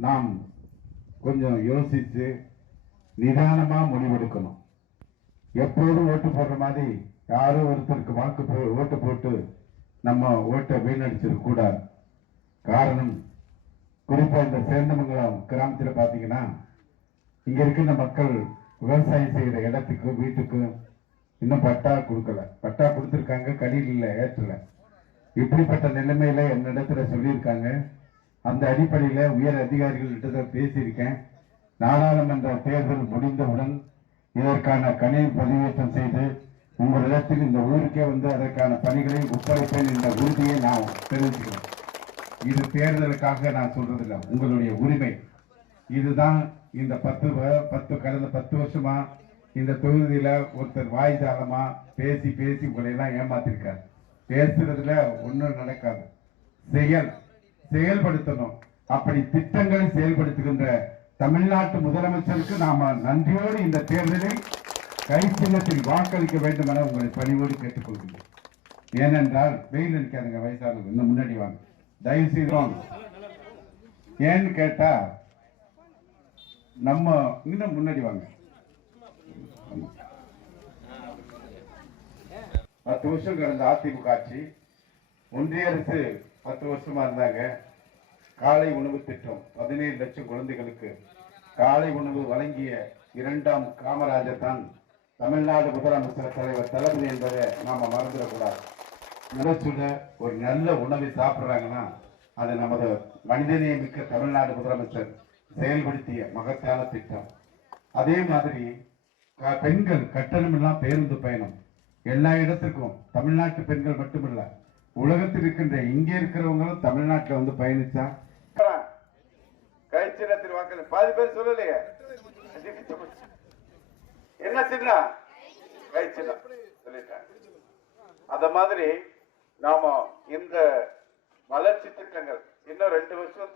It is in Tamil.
நாம் கொஞ்சம் யோசித்து நிதானமாக முடிவெடுக்கணும். எப்போதும் ஓட்டு போடுற மாதிரி யாரோ ஒருத்தருக்கு வாக்கு போ- ஓட்டு போட்டு நம்ம ஓட்டை வீணடிச்சிடக்கூடாது காரணம் குறிப்பாக இந்த சேந்தமங்கலம் கிராமத்தில் பார்த்தீங்கன்னா இங்கே இருக்கின்ற மக்கள் விவசாயம் செய்கிற இடத்துக்கு வீட்டுக்கு இன்னும் பட்டா கொடுக்கல. பட்டா கொடுத்துருக்காங்க கடியில் இல்லை ஏற்றலை. இப்படிப்பட்ட நிலைமையில் என்னிடத்துல சொல்லியிருக்காங்க அந்த அடிப்படையில் உயர் அதிகாரிகள்கிட்ட பேசியிருக்கேன். நாடாளுமன்ற தேர்தல் முடிந்தவுடன் இதற்கான கணினி பதிவேற்றம் செய்து உங்களிடத்தில் இந்த ஊருக்கே வந்து அதற்கான பணிகளை ஒப்படைப்பேன் என்ற உறுதியை நான் தெரிவிச்சுக்கிறேன் இது தேர்தலுக்காக நான் சொல்றதில்லை உங்களுடைய உரிமை. இதுதான் இந்த பத்து வ- பத்து கடந்த பத்து வருஷமா இந்த தொகுதியில ஒருத்தர் வாய்ஜாலமா பேசி பேசி உங்களை எல்லாம் ஏமாத்திருக்காரு. பேசுறதுல ஒன்றும் நடக்காது. செயல். செயல்படுத்தணும். அப்படி திட்டங்களை செயல்படுத்துகின்ற தமிழ்நாட்டு முதலமைச்சருக்கு நாம நன்றியோடு இந்த தேர்தலில் கை சின்னத்தில் வாக்களிக்க வேண்டும் என உங்களை பணிவோடு கேட்டுக்கொள்கிறேன். ஏனென்றால் வெயில் நிற்காதுங்க வயசானது இன்னும் முன்னாடி வாங்க. தயவு செய்து ஏன்னு கேட்டா நம்ம இன்னும் முன்னாடி வாங்க. பத்து வருஷம் கடந்த அதிமுக ஆட்சி ஒன்றிய அரசு பத்து வருஷமா இருந்தாங்க. காலை உணவு திட்டம். பதினேழு லட்சம் குழந்தைகளுக்கு காலை உணவு வழங்கிய இரண்டாம் காமராஜர் தான் தமிழ்நாடு முதலமைச்சர் தலைவர் தளபதி என்பதை நாம மறந்துடக்கூடாது. சுட ஒரு நல்ல உணவை சாப்பிட்றாங்கன்னா அது நமது மனிதநேயமிக்க தமிழ்நாடு முதலமைச்சர் செயல்படுத்திய மகத்தான திட்டம். அதே மாதிரி க- பெண்கள் கட்டணமில்லா பேருந்து பயணம். எல்லா இடத்துக்கும் தமிழ்நாட்டு பெண்கள் மட்டுமில்லை உலகத்தில் இருக்கின்ற இங்கே இருக்கிறவங்களும் தமிழ்நாட்டில் வந்து பயணிச்சா? கைச்சின்னத்தில் வாக்கள் பாதி பேர் சொல்லலையே. என்ன சின்ன? கை சின்னம் சொல்லிட்டேன். அந்த மாதிரி நாம இந்த வளர்ச்சி திட்டங்கள் இன்னும் ரெண்டு வருஷம்